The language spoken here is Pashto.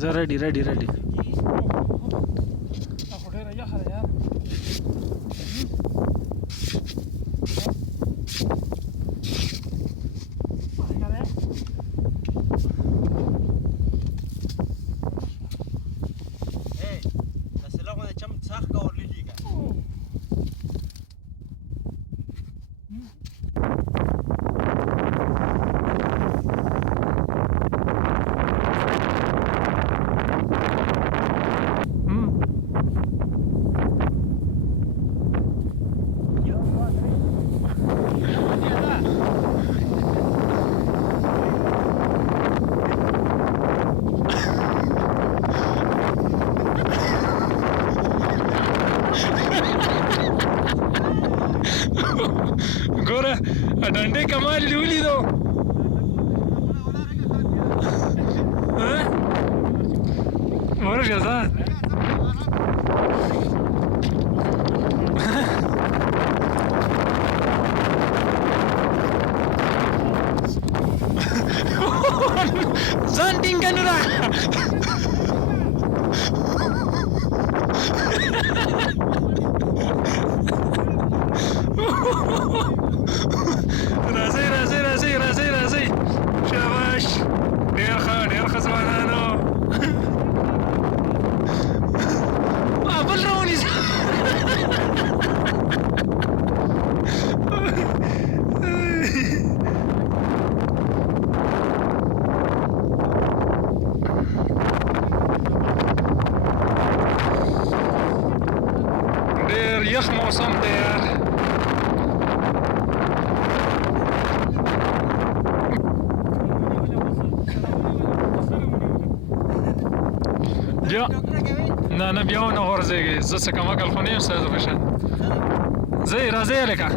زه ریډي ریډي ریډي خو ډېره یخه ده یار ګوره ډنډې کمال دې ولیدو ورشه ځه ځان ټینګه نه ده راځئ راځئ راځئ راځئ راځئ شاباش ډېر ښه ځوانانو بل راونیسه ډېر یخ موسم دی یار بیا نه بیا ونه غورځېږي زه څه کم عقل خو نه یم ستاسو په شان ځئ راځئ هلکه